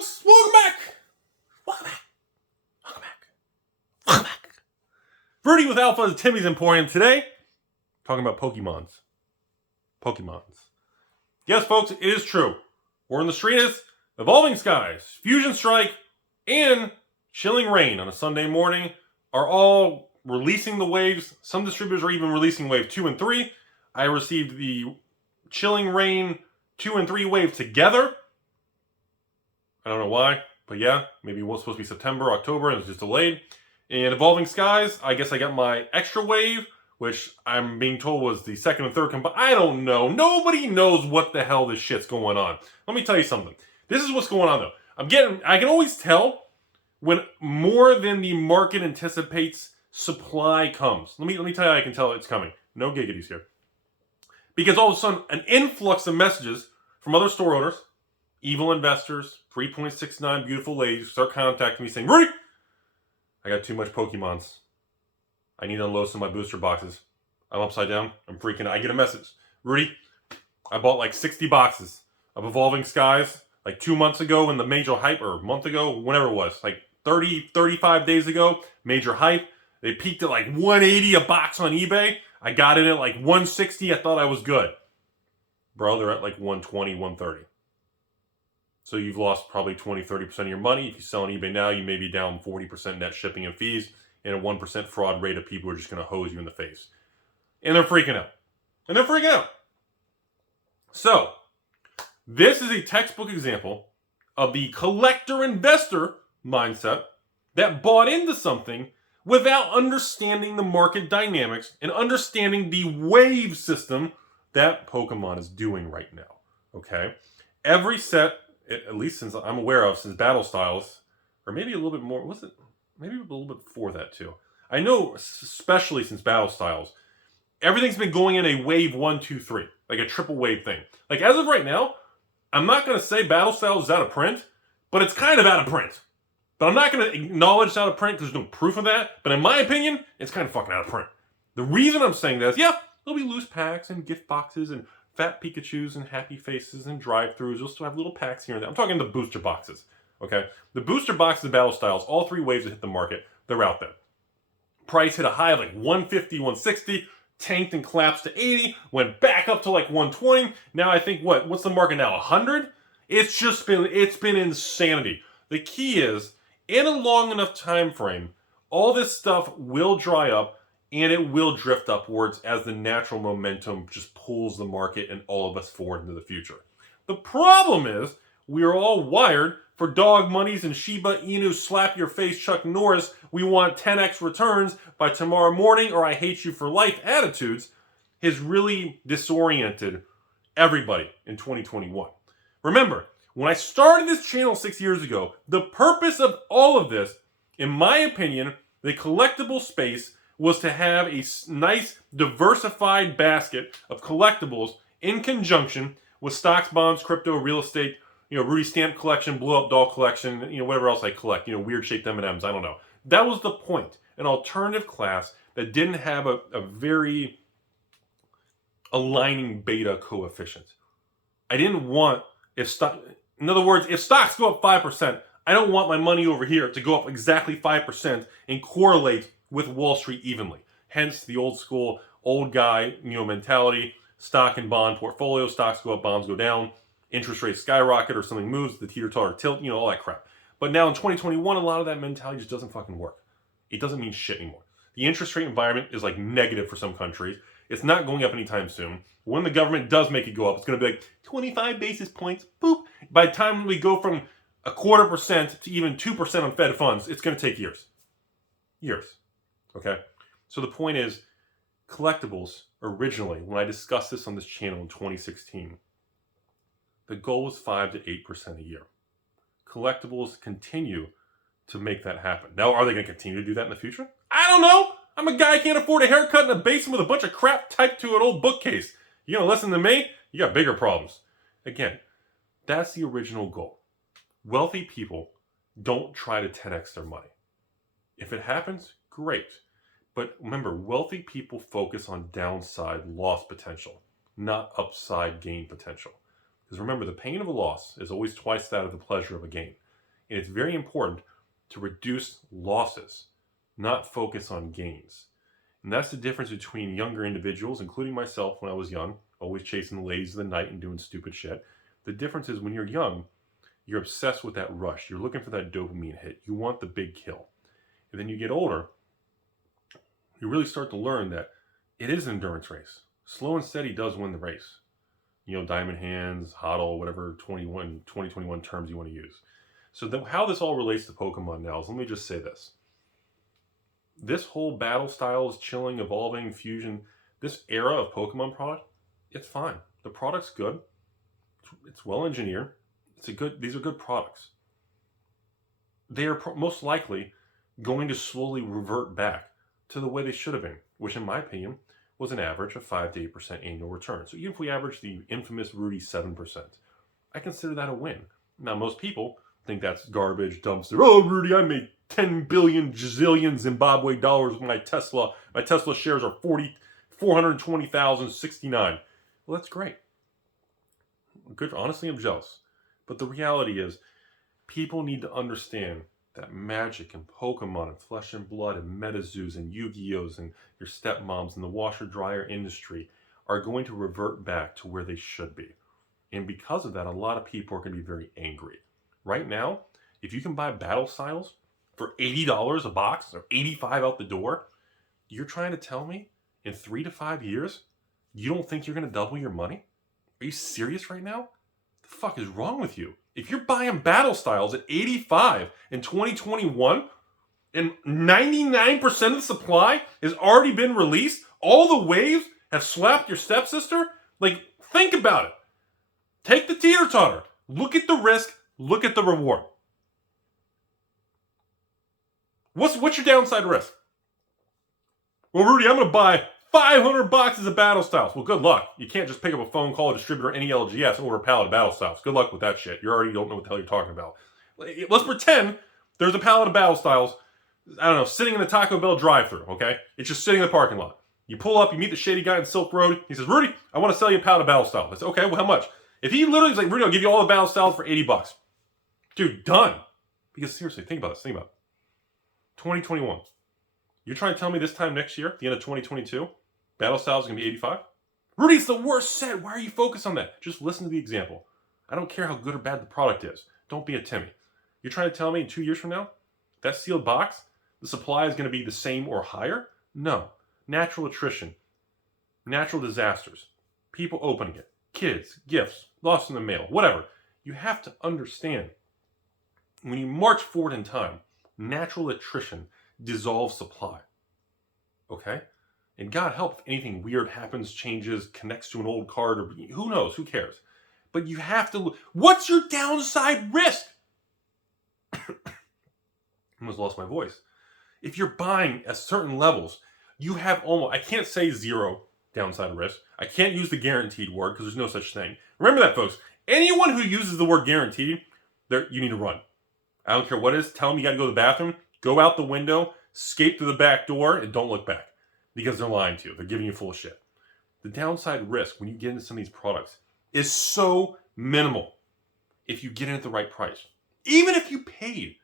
folks! Welcome back! Welcome back! Welcome back! Welcome back! Rudy with Alpha's Timmy's Emporium today. Talking about Pokemons. Yes, folks, it is true. We're in the streets, Evolving Skies, Fusion Strike, and Chilling Reign on a Sunday morning are all releasing the waves. Some distributors are even releasing wave 2 and 3. I received the Chilling Reign 2 and 3 wave together. I don't know why, but yeah, maybe it was supposed to be September, October, and it was just delayed. And Evolving Skies, I guess I got my extra wave, which I'm being told was the second and third but I don't know. Nobody knows what the hell this shit's going on. Let me tell you something. This is what's going on though. I can always tell when more than the market anticipates supply comes. Let me tell you how I can tell it's coming. No giggities here. Because all of a sudden, an influx of messages from other store owners, evil investors, 3.69 beautiful ladies start contacting me saying, Rudy, I got too much Pokemons. I need to unload some of my booster boxes. I'm upside down. I'm freaking out. I get a message. Rudy, I bought like 60 boxes of Evolving Skies like 2 months ago in the major hype, or a month ago, whenever it was, like 30, 35 days ago, major hype. They peaked at like 180 a box on eBay. I got in at like 160. I thought I was good. Bro, they're at like 120, 130. So you've lost probably 20, 30% of your money. If you sell on eBay now, you may be down 40% net shipping and fees and a 1% fraud rate of people who are just going to hose you in the face. And they're freaking out. So, this is a textbook example of the collector-investor mindset that bought into something without understanding the market dynamics and understanding the wave system that Pokemon is doing right now. Okay? Every set, at least since I'm aware of, since Battle Styles, or maybe a little bit more, was it? Maybe a little bit before that too. I know, especially since Battle Styles, everything's been going in a wave 1, 2, 3. Like a triple wave thing. Like as of right now, I'm not going to say Battle Styles is out of print, but it's kind of out of print. But I'm not going to acknowledge it's out of print because there's no proof of that. But in my opinion, it's kind of fucking out of print. The reason I'm saying that is, yeah, there'll be loose packs and gift boxes and fat Pikachus and happy faces and drive-thrus. You'll still have little packs here and there. I'm talking the booster boxes. Okay? The booster boxes of Battle Styles, all three waves that hit the market, they're out there. Price hit a high of like 150, 160, tanked and collapsed to 80, went back up to like 120. Now I think, what's the market now, 100? It's been insanity. The key is, in a long enough time frame, all this stuff will dry up and it will drift upwards as the natural momentum just pulls the market and all of us forward into the future. The problem is, we are all wired for dog monies and Shiba Inu slap your face Chuck Norris, we want 10x returns by tomorrow morning or I hate you for life attitudes has really disoriented everybody in 2021. Remember, when I started this channel 6 years ago, the purpose of all of this, in my opinion, the collectible space was to have a nice diversified basket of collectibles in conjunction with stocks, bonds, crypto, real estate, Rudy stamp collection, blow up doll collection, whatever else I collect, weird shaped M&Ms, I don't know. That was the point. An alternative class that didn't have a very aligning beta coefficient. I didn't want, in other words, if stocks go up 5%, I don't want my money over here to go up exactly 5% and correlate with Wall Street evenly. Hence the old school, old guy, mentality, stock and bond portfolio, stocks go up, bonds go down. Interest rates skyrocket or something moves, the teeter-totter tilt, all that crap. But now in 2021, a lot of that mentality just doesn't fucking work. It doesn't mean shit anymore. The interest rate environment is like negative for some countries. It's not going up anytime soon. When the government does make it go up, it's going to be like 25 basis points, boop. By the time we go from 0.25% to even 2% on Fed funds, it's going to take years. Okay? So the point is, collectibles, originally, when I discussed this on this channel in 2016, the goal was 5 to 8% a year. Collectibles continue to make that happen. Now, are they going to continue to do that in the future? I don't know. I'm a guy who can't afford a haircut in a basement with a bunch of crap typed to an old bookcase. You going to listen to me? You got bigger problems. Again, that's the original goal. Wealthy people don't try to 10x their money. If it happens, great. But remember, wealthy people focus on downside loss potential, not upside gain potential. Because remember, the pain of a loss is always twice that of the pleasure of a gain. And it's very important to reduce losses, not focus on gains. And that's the difference between younger individuals, including myself when I was young, always chasing the ladies of the night and doing stupid shit. The difference is when you're young, you're obsessed with that rush. You're looking for that dopamine hit. You want the big kill. And then you get older, you really start to learn that it is an endurance race. Slow and steady does win the race. You know, diamond hands, HODL, whatever 2021 terms you want to use. So how this all relates to Pokemon now is, let me just say this. This whole battle styles, chilling, evolving, fusion, this era of Pokemon product, it's fine. The product's good. It's well engineered. These are good products. They are most likely going to slowly revert back to the way they should have been, which in my opinion was an average of 5 to 8% annual return. So even if we average the infamous Rudy 7%, I consider that a win. Now most people think that's garbage, dumpster. Oh, Rudy, I made 10 billion gazillion Zimbabwe dollars with my Tesla. My Tesla shares are 420,069. Well, that's great. Good. Honestly, I'm jealous. But the reality is, people need to understand that Magic and Pokemon and Flesh and Blood and MetaZoos and Yu-Gi-Ohs and your stepmoms and the washer-dryer industry are going to revert back to where they should be. And because of that, a lot of people are going to be very angry. Right now, if you can buy battle styles for $80 a box or $85 out the door, you're trying to tell me in 3 to 5 years, you don't think you're going to double your money? Are you serious right now? The fuck is wrong with you? If you're buying battle styles at $85 in 2021 and 99% of the supply has already been released, all the waves have slapped your stepsister, like, think about it. Take the teeter-totter. Look at the risk. Look at the reward. What's your downside risk? Well, Rudy, I'm going to buy 500 boxes of battle styles. Well, good luck. You can't just pick up a phone, call a distributor, any LGS, and order a pallet of battle styles. Good luck with that shit. You already don't know what the hell you're talking about. Let's pretend there's a pallet of battle styles, I don't know, sitting in the Taco Bell drive-thru, okay? It's just sitting in the parking lot. You pull up, you meet the shady guy in Silk Road. He says, Rudy, I want to sell you a pallet of battle styles. I said, okay, well, how much? If he literally is like, Rudy, I'll give you all the battle styles for $80. Dude, done. Because seriously, think about this. Think about it. 2021. You're trying to tell me this time next year, the end of 2022, battle styles is going to be 85? Rudy, it's the worst set. Why are you focused on that? Just listen to the example. I don't care how good or bad the product is. Don't be a Timmy. You're trying to tell me in 2 years from now, that sealed box, the supply is going to be the same or higher? No. Natural attrition. Natural disasters. People opening it. Kids. Gifts. Lost in the mail. Whatever. You have to understand, when you march forward in time, natural attrition dissolves supply. Okay? And God help if anything weird happens, changes, connects to an old card, or who knows, who cares? But you have to, what's your downside risk? I almost lost my voice. If you're buying at certain levels, you have almost, I can't say zero downside risk. I can't use the guaranteed word because there's no such thing. Remember that, folks. Anyone who uses the word guaranteed, you need to run. I don't care what it is. Tell them you got to go to the bathroom, go out the window, escape through the back door, and don't look back. Because they're lying to you. They're giving you full of shit. The downside risk when you get into some of these products is so minimal if you get in at the right price. Even if you paid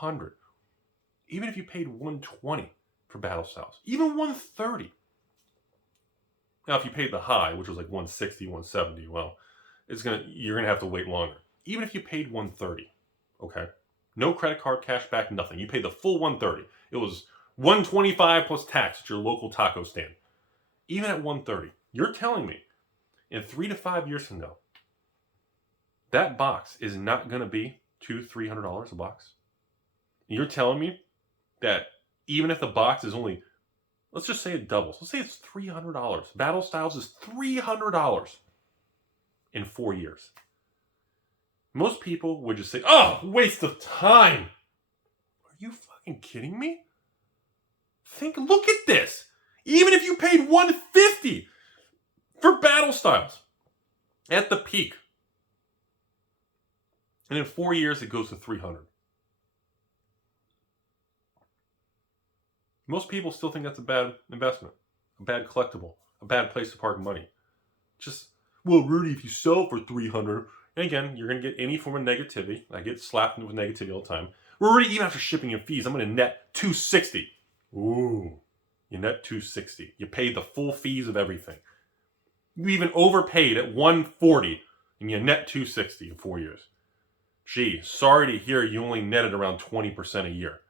$100, even if you paid $120 for battle styles, even $130. Now, if you paid the high, which was like $160, $170, well, you're gonna have to wait longer. Even if you paid $130, okay, no credit card, cash back, nothing. You paid the full $130. It was $125 plus tax at your local taco stand. Even at $130, you're telling me in 3 to 5 years from now, that box is not going to be $200-$300 a box? You're telling me that even if the box is only, let's just say it doubles. Let's say it's $300. Battle Styles is $300 in 4 years. Most people would just say, oh, waste of time. Are you fucking kidding me? Look at this. Even if you paid $150 for battle styles at the peak, and in 4 years it goes to $300. Most people still think that's a bad investment, a bad collectible, a bad place to park money. Well, Rudy, if you sell for $300, And again, you're going to get any form of negativity. I get slapped with negativity all the time. We're already, even after shipping and fees, I'm going to net $260. Ooh, you net $260. You paid the full fees of everything. You even overpaid at $140, and you net $260 in 4 years. Gee, sorry to hear you only netted around 20% a year.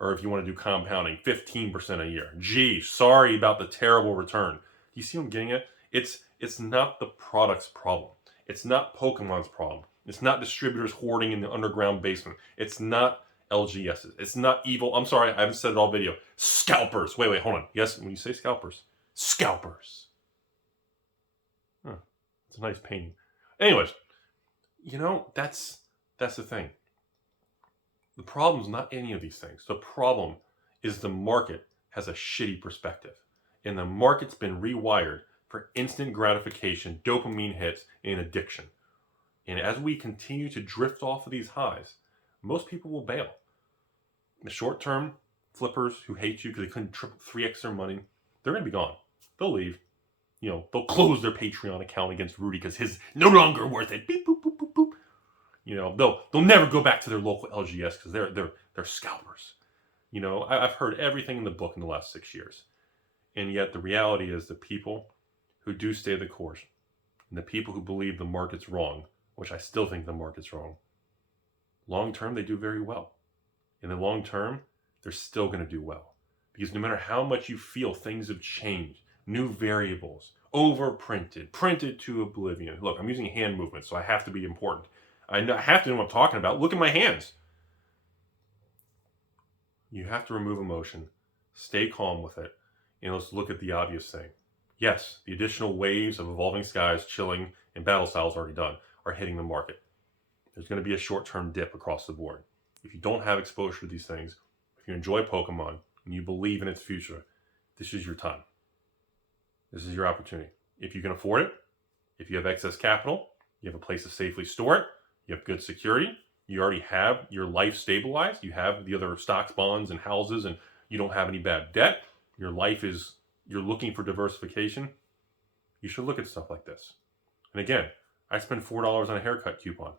Or if you want to do compounding, 15% a year. Gee, sorry about the terrible return. Do you see what I'm getting at? It's not the product's problem. It's not Pokemon's problem. It's not distributors hoarding in the underground basement. It's not LGS's. It's not evil. I'm sorry, I haven't said it all video. Scalpers. Wait, hold on. Yes, when you say scalpers. Scalpers. Huh. It's a nice painting. Anyways, you know, that's the thing. The problem's not any of these things. The problem is the market has a shitty perspective. And the market's been rewired for instant gratification, dopamine hits, and addiction. And as we continue to drift off of these highs, most people will bail. The short-term flippers who hate you because they couldn't 3x their money, they're going to be gone. They'll leave. You know, they'll close their Patreon account against Rudy because his no longer worth it. Beep, boop, boop, boop, boop. You know, they'll never go back to their local LGS because they're scalpers. You know, I've heard everything in the book in the last 6 years. And yet the reality is the people who do stay the course and the people who believe the market's wrong, which I still think the market's wrong, long term they do very well. In the long term, they're still going to do well. Because no matter how much you feel things have changed, new variables, overprinted, printed to oblivion. Look, I'm using hand movements, so I have to be important. I have to know what I'm talking about. Look at my hands. You have to remove emotion, stay calm with it, and let's look at the obvious thing. Yes, the additional waves of evolving skies, chilling, and battle styles already done are hitting the market. There's going to be a short-term dip across the board. If you don't have exposure to these things, if you enjoy Pokemon and you believe in its future, this is your time. This is your opportunity. If you can afford it, if you have excess capital, you have a place to safely store it, you have good security, you already have your life stabilized, you have the other stocks, bonds, and houses, and you don't have any bad debt, your life is, you're looking for diversification, you should look at stuff like this. And again, I spend $4 on a haircut coupon.